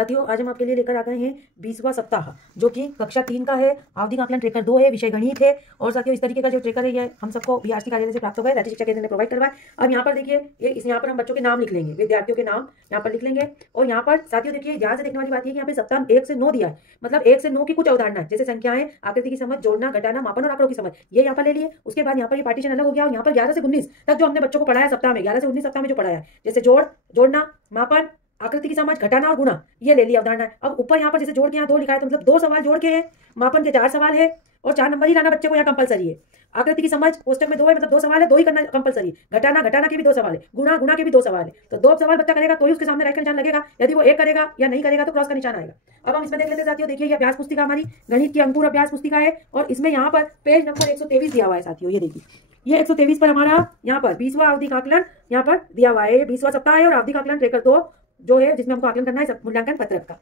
साथियों आज हम आपके लिए लेकर आ गए हैं 20वां सप्ताह जो कि कक्षा 3 का है। आवधिक आकलन ट्रेकर 2 है, विषय गणित है। और साथियों इस तरीके का जो ट्रेकर है ये हम सबको बीआरसी कार्यालय से प्राप्त हुआ है, राज्य शिक्षा केंद्र ने प्रोवाइड करवाया। अब यहाँ पर देखिए यहाँ पर हम बच्चों के नाम लिख लेंगे, विद्यार्थियों के नाम यहाँ पर लिख लेंगे। और यहाँ पर साथियों देखिए ध्यान से देखने वाली बात है कि यहाँ पे सप्ताह 1 से 9 दिया है, मतलब 1 से 9 की कुछ अवधारणा जैसे संख्याएं, आकृति की समझ, जोड़ना, घटाना, मापन और आंकड़ों की समझ ये यहाँ पर ले लिए। उसके बाद यहाँ पर ये पार्टीशन अलग हो गया और यहाँ पर 11 से 19 तक जो हमने बच्चों को पढ़ाया सप्ताह में, 11 से 19 सप्ताह में जो पढ़ाया है जैसे जोड़ना, मापन, आकृति की समझ, घटाना और गुणा ये ले लिया अवधारणा। अब ऊपर यहाँ पर जैसे जोड़ के यहाँ 2 लिखा है तो मतलब 2 सवाल जोड़ के हैं, मापन के 4 सवाल है और 4 नंबर ही लाना बच्चे को यहाँ कंपलसरी है। आकृति की समझ कोष्टक में 2 है, मतलब 2 सवाल है, 2 ही करना कंपलसरी। घटाना के भी 2 सवाल है, गुणा के भी 2 सवाल है। तो 2 सवाल बच्चा करेगा तो ही उसके सामने राइट का निशान लगेगा, यदि वो 1 करेगा या नहीं करेगा तो क्रॉस का निशान आएगा। अब हम इसमें देख लेते हैं साथियों, देखिए ये अभ्यास पुस्तिका हमारी गणित की अंकुर अभ्यास पुस्तिका है और इसमें यहाँ पर पेज नंबर 123 दिया हुआ है साथियों। ये देखिए ये 123 पर हमारा यहाँ पर 20वां आवधिक आकलन यहाँ पर दिया हुआ है। 20वां सप्ताह है और आवधिक आकलन ट्रेकर 2 जो है जिसमें हमको आकलन करना है मूल्यांकन पत्रक का।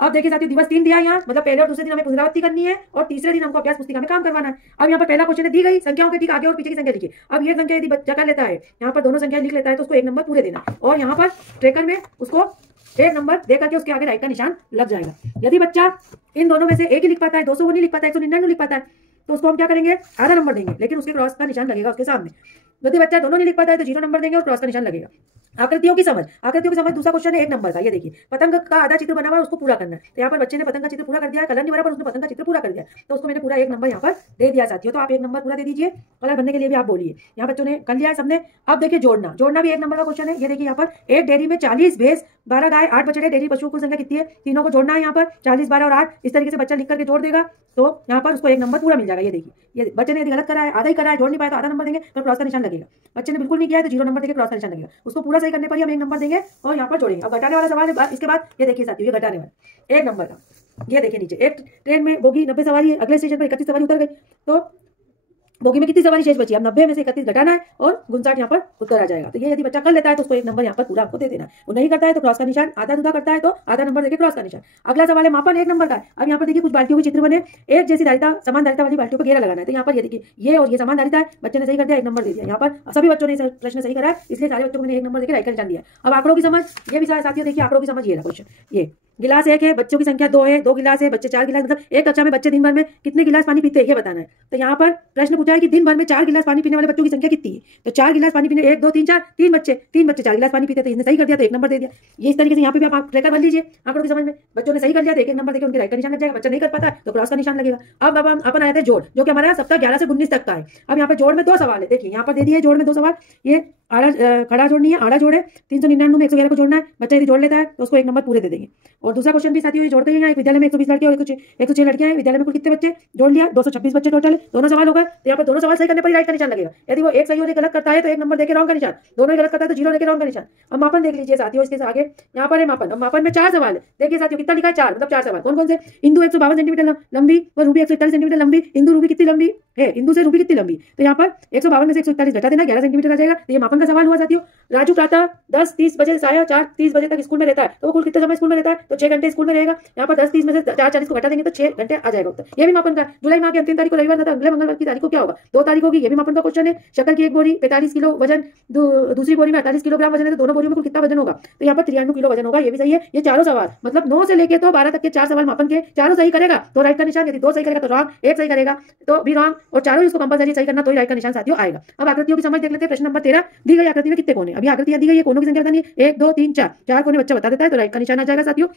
अब देखिए साथियों दिवस 3 दिया है यहाँ, मतलब पहले और दूसरे दिन हमें पुनरावृत्ति करनी है और तीसरे दिन हमको अभ्यास पुस्तिका में काम करवाना है। अब यहाँ पर पहला क्वेश्चन दी गई संख्याओं के ठीक आगे और पीछे की संख्या लिखिए। अब ये संख्या यदि बच्चा कर लेता है, यहाँ पर दोनों संख्या लिख लेता है तो उसको 1 नंबर पूरे देना और यहाँ पर ट्रेकर में उसको 1 नंबर दे करके उसके आगे राइट का निशान लग जाएगा। यदि बच्चा इन दोनों में से एक ही लिख पाता है, 200 वो नहीं लिख पाता है, 199 लिख पाता है तो उसको हम क्या करेंगे, आधा नंबर देंगे, लेकिन उसके क्रॉस का निशान लगेगा उसके सामने। यदि बच्चा दोनों नहीं लिख पाता है तो 0 नंबर देंगे और क्रॉस का निशान लगेगा। आकृतियों की समझ दूसरा क्वेश्चन है 1 नंबर का। ये देखिए पतंग का आधा चित्र बना हुआ है, उसको पूरा करना है। तो यहाँ पर बच्चे ने पतंग का चित्र पूरा कर दिया है, कलर नहीं भरा पर उसने पतंग का चित्र पूरा कर दिया, तो उसको मैंने पूरा 1 नंबर यहाँ पर दे दिया साथियों। तो आप 1 नंबर पूरा दे दीजिए, कलर भरने के लिए भी आप बोलिए। यहाँ बच्चों ने कर लिया है सबने। अब देखिए जोड़ना भी 1 नंबर का क्वेश्चन है। ये देखिए यहाँ पर एक डेयरी में 40 भैंस, 12 गाय, 8 बछड़े, डेयरी पशुओं की संख्या कितनी है, तीनों को जोड़ना है। यहाँ पर 40, 12 और 8 इस तरीके से बच्चा लिख करके जोड़ देगा तो यहाँ पर उसको 1 नंबर पूरा मिल जाएगा। ये देखिए ये बच्चे ने यदि गलत करा है, आधा ही करा है, जोड़ नहीं पाया तो आधा नंबर देंगे तो क्रॉस का निशान लगेगा। बच्चे ने बिल्कुल नहीं किया है तो 0 नंबर देंगे, क्रॉस का निशान लगेगा। उसको पूरा सही करने पर ही हम 1 नंबर देंगे और यहाँ पर जोड़ेंगे। अब घटाने वाला सवाल है इसके बाद। ये देखिए साथियों ये घटाने वाला 1 नंबर का। ये देखिए नीचे एक ट्रेन में बोगी 90 सवारी है, अगले स्टेशन पर 31 सवारी उतर गई तो बोगी में कितनी सवारी शेष बची, अब 90 में से 31 घटाना है और 59 यहाँ पर उत्तर आ जाएगा। तो ये यदि बच्चा कर लेता है तो उसको 1 नंबर यहाँ पर पूरा आपको दे देना है। वो नहीं करता है तो क्रॉस का निशान, आधा करता है तो आधा नंबर देके क्रॉस का निशान। अगला सवाल है मापन 1 नंबर का। अब यहाँ पर देखिए कुछ बाल्टियों के चित्र बने, एक जैसी धारिता समान धारिता वाली बाल्टियों पर घेरा लगाना है। तो यहाँ पर ये देखिए ये और ये समान धारिता है, बच्चे ने सही कर दिया, 1 नंबर दे दिया। यहाँ पर सभी बच्चों ने प्रश्न सही करा है इसलिए सारे बच्चों को मैंने 1 नंबर देकर राइट का निशान दिया। अब आंकड़ों की समझ ये भी साथियों देखिए आंकड़ों की समझ ये क्वेश्चन, ये गिलास 1 है, बच्चों की संख्या 2 है, 2 गिलास है, बच्चे 4 गिलास, मतलब एक कक्षा में बच्चे दिन भर में कितने गिलास पानी पीते हैं ये बताना है। तो यहाँ पर प्रश्न पूछा है कि दिन भर में 4 गिलास पानी पीने वाले बच्चों की संख्या कितनी है। तो 4 गिलास पानी पीने 1 2 3 4 3 बच्चे 4 गिलास पानी पीते थे, इसने सही कर दिया तो 1 नंबर दे दिया। ये इस तरीके से यहाँ पे भी आप ट्रेकर भर लीजिए आंकड़ों की समझ में। बच्चों ने सही कर लिया तो 1 नंबर देकर उनके राइट का निशान लग जाएगा, बच्चा नहीं कर पाता तो क्रॉस का निशान लगेगा। अब अपन आए थे जोड़, जो कि हमारा सप्ताह 11 से 19 तक का है। अब यहाँ पर जोड़ में 2 सवाल है, देखिए यहाँ पर दे दिए जोड़ में 2 सवाल। ये खड़ा जोड़नी है, आड़ा जोड़ है, 399 में 111 को जोड़ना है। बच्चा यदि जोड़ लेता है तो उसको 1 नंबर पूरे दे देंगे। और दूसरा क्वेश्चन भी साथियों जोड़ते हैं, एक विद्यालय में 120 लड़के और 106 लड़कियां हैं, विद्यालय में कुल कितने बच्चे, जोड़ लिया 226 बच्चे टोटल, दोनों सवाल हो गए। तो यहाँ पर दोनों सवाल सही करने पर ही राइट का निशान लगेगा। यदि वो एक सही और एक गलत करता है तो 1 नंबर देके रॉन्ग का निशान, दोनों ही गलत करता है तो 0 देके रॉन्ग का निशान। अब मापन देख लीजिए साथियों, इसके आगे यहाँ पर है मापन। अब मापन में 4 सवाल है, देखिए साथियों कितना लिखा है 4, मतलब 4 सवाल। कौन कौन से, इंदु 152 सेंटीमीटर लंबी व रूबी 141 सेंटीमीटर लंबी। इंदु रूबी कितनी लंबी है, इंदु से रूबी कितनी लंबी। तो यहाँ पर 152 में से 141 घटा देना, 11 सेंटीमीटर आ जाएगा। तो ये मापन का सवाल हुआ साथियों। राजू प्रातः 10:30 बजे से 4:30 बजे तक स्कूल में रहता है, तो वो कुल कितने समय स्कूल में रहता है, तो 6 घंटे स्कूल में रहेगा। यहाँ पर 10:30 में से 4:40 को घटा देंगे तो 6 घंटे आ जाएगा उत्तर। ये भी मापन का। जुलाई माह की अंतिम तारीख को रविवार था, अगले मंगलवार की तारीख को क्या होगा, 2 तारीख होगी। ये भी मापन का क्वेश्चन है। शक्कर की एक बोरी 45 किलो वजन, दूसरी बोरी में 48 किलोग्राम वजन है, तो दोनों बोरियों में कुल कितना वजन होगा, तो यहाँ पर 93 किलो वजन होगा। ये भी सही है। ये चारों सवाल मतलब 9 से लेके तो 12 तक के 4 सवाल मापन के, चारों सही करेगा तो राइट का निशान, यदि 2 सही करेगा तो रॉन्ग, 1 सही करेगा तो भी रॉन्ग, और चारों इसको कंपलसरी सही करना तो ही राइट का निशान साथियों आएगा। अब आकृतियों की समझ देख लेते हैं। प्रश्न नंबर 13 दी गई आकृति में कितने कोने, अभी आकृतियां दी गई है, कोनों की संख्या बतानी है, 1 2 3 4 कोने बच्चा बता देता है तो राइट का निशान आ जाएगा साथियों।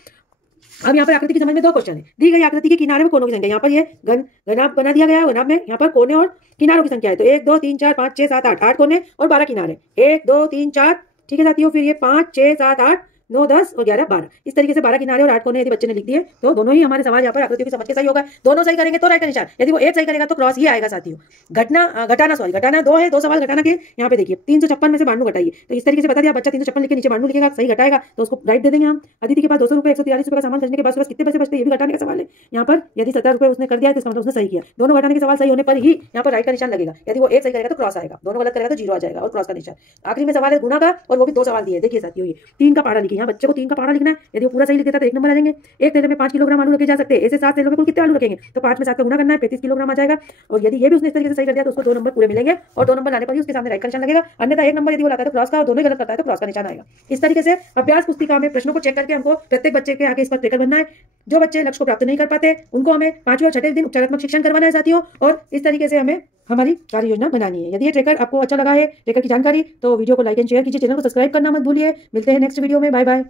अब यहाँ पर आकृति की समझ में 2 क्वेश्चन है। दी गई आकृति के किनारे में कोनों की संख्या, यहाँ पर ये घनाभ बना दिया गया है, घनाभ में यहाँ पर कोने और किनारों की संख्या है। तो 1 2 3 4 5 6 7 8 कोने और 12 किनारे, 1 2 3 4, ठीक है साथियों। फिर ये 5 6 7 8 9 10 और 11 12, इस तरीके से 12 किनारे और 8 कोने यदि बच्चे ने लिख दिए तो दोनों ही हमारे सवाल यहाँ पर आकृतियों की समझ के सही होगा। दोनों सही करेंगे तो राइट का निशान, यदि वो 1 सही करेगा तो क्रॉस ही आएगा साथियों। घटाना 2 है, 2 सवाल घटाना के। यहाँ पे देखिए 356 में से 92 घटाइए, तो इस तरीके से बता दिया। बच्चा 356 लिख के नीचे 92 लिखेगा, सही घटाएगा तो उसको राइट दे देंगे हम। अदिति के पास 200 रुपए 143 रुपए का सामान खरीदने के बाद कितने पैसे बचते हैं, ये भी घटाने का सवाल है। यहाँ पर यदि 17 रुपए उसने कर दिया है तो इसका मतलब उसने सही किया। दोनों घटाने के सवाल सही होने पर ही यहाँ पर राइट का निशान लगेगा। यदि वो 1 सही करेगा तो क्रॉस आएगा, दोनों गलत करेगा तो 0 आ जाएगा और क्रॉस का निशान। आखिरी में सवाल है गुणा का और वो भी 2 सवाल दिए। देखिए साथियों ये 3 का पारा लिखिए। देखिए यहाँ बच्चे को 3 का पहाड़ा लिखना है, यदि वो पूरा सही लिख देता तो 1 नंबर आ जाएंगे। एक थैले में 5 किलोग्राम आलू रखे जा सकते हैं, ऐसे 7 थैलों में कुल कितने आलू रखेंगे, तो 5 में 7 का गुना करना है, 35 किलोग्राम आ जाएगा। और यदि ये भी उसने इस तरीके से सही कर दिया तो उसको 2 नंबर पूरे मिलेंगे, और 2 नंबर लाने पर ही उसके सामने राइट का निशान लगेगा, अन्यथा 1 नंबर यदि वो लाता है तो क्रॉस का, और दोनों ही गलत करता है तो क्रॉस का निशान आएगा। इस तरीके से अभ्यास पुस्तिका में प्रश्नों को चेक करके हमको प्रत्येक बच्चे के आगे इस पर ट्रेकर बनना है। जो बच्चे लक्ष्य को प्राप्त नहीं कर पाते उनको हमें 5वें और 6वें दिन उपचारात्मक शिक्षण करवाना है साथियों, और इस तरीके से हमें हमारी कार्य योजना बनानी है। यदि ये ट्रेकर आपको अच्छा लगा है, ट्रेकर की जानकारी, तो वीडियो को लाइक एंड शेयर कीजिए, चैनल को सब्सक्राइब करना मत भूलिए। मिलते हैं नेक्स्ट वीडियो में, बाय बाय।